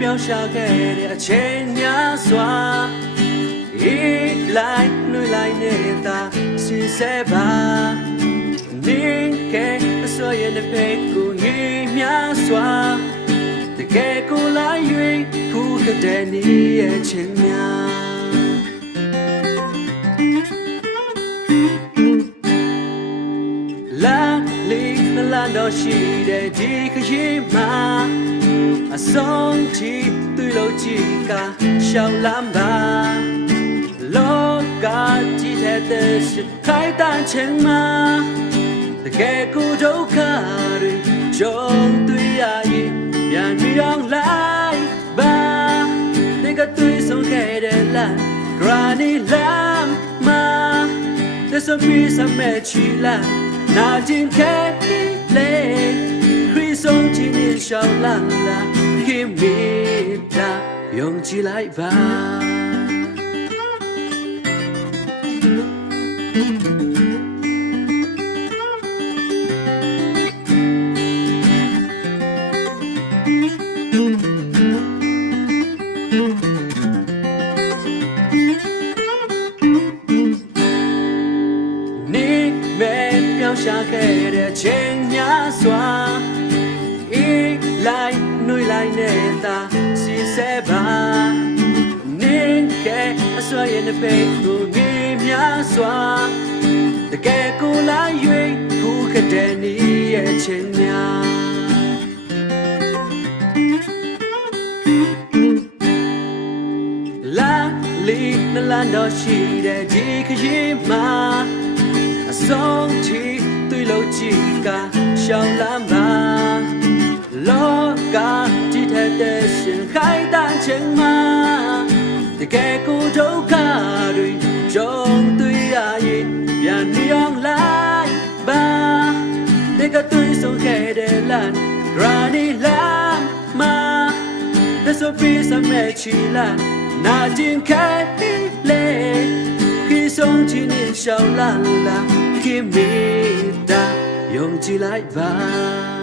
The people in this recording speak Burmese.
ပြောင်းရှာခဲ့တဲ့အချိန်များစွာအေးလိုက်နှွေလိုက်နေတာစီစဲပါနေကအစိုးရတဲ့ဖေကူကြီးများစွာတကယ်ကိုလိုက်၍ဖူးကတဲ့နေရဲ့ချင်းများလာလီလာတော့ရှိတဲ့ဒီခရီးမှာအဆုံးထိတွေ့လို့ကြည့်ကရှောင်းလမ်းပါလောကကြီးတဲ့ရှိခိုင်တန်ချင်မှာတကယ်ကိုဒုက္ခတွေကြုံတွေ့ရရင်ပြန်ပြီးအောင်လိုက်ပါဒီကတွေ့ဆုံးခဲ့တဲ့လမ်း Granny Lam မှာ There's a piece of me chila na jin ke le Chrisong chin ni shao lan la give me da yong chi lai baပြောင်းရှာခဲ့တဲ့ချိန်များစွာအေးလိုက်နှွေလိုက်နေတာစီစဲပါနေကအစွာရဲ့တဲ့ပေကိုနေများစွာတကယ်ကိုလိုက်၍ဖူးခတဲ့နေရဲ့ချိန်များလာလီနလန်တော့ရှိတဲ့ဒီခရီးမှာအဆုံးထိတွေ့လို့ကြည့်ကရှောင်းလမ်းပါလောကကြီးတဲ့ရှင်ခိုင်တန်ချင်မှာတကယ်ကိုဒုက္ခတွေကြုံတွေ့ရရင်ပြန်နေအောင်လိုက်ပါဒီကတွေ့ဆုံးခဲ့တဲ့လမ်း Granny Lam မှာ There's a piece of me chila na jin kai le khi song chi ni shao la la give me da yong chi lai ba